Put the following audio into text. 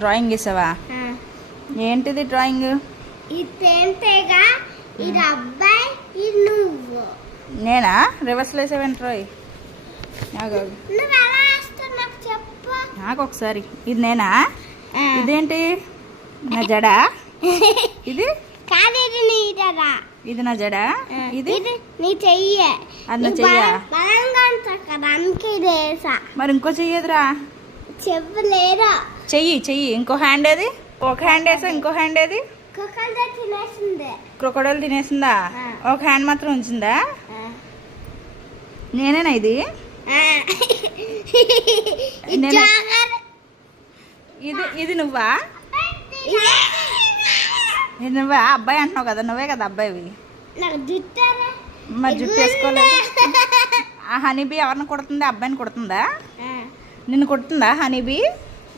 Drawing వేసావా? ఏంటిది drawing? ఇదేంటేగా, ఇది అబ్బాయి, ఇది నువ్వు. నేనా? రివర్స్లో వేసావేంటి రాయ్? నువ్వు ఎలా వేస్తావు నాకు చెప్పు. నాకు ఒకసారి. ఇది నేనా? ఇదేంటి నా జడా? ఇది కాదు, ఇది నీ జడ. ఇది నా జడా? ఇది నీ చెయ్యి. అది నా చెయ్యా? బలంగా ఉంటుంది కదా, అందుకే ఇది వేసా. మరి ఇంకో చెయ్యదురా? చెప్పలేరా? చెయ్యి ఇంకో హ్యాండ్ ఏది? ఒక హ్యాండ్ వేసా, ఇంకో హ్యాండ్ ఏది? కుక్కలతో తినేసింది. క్రొకడైల్ తినేసిందా? ఒక హ్యాండ్ మాత్రం ఉంచిందా? నేనేనా ఇది? ఇది నువ్వా? ఇది నువ్వా? అబ్బాయి అంటున్నావు కదా, నువ్వే కదా అబ్బాయివి. మరి జుట్టు వేసుకోలేదు. ఆ హనీబీ ఎవరిని కొడుతుంది? అబ్బాయిని కొడుతుందా? నిన్ను కొడుతుందా హనీబీ?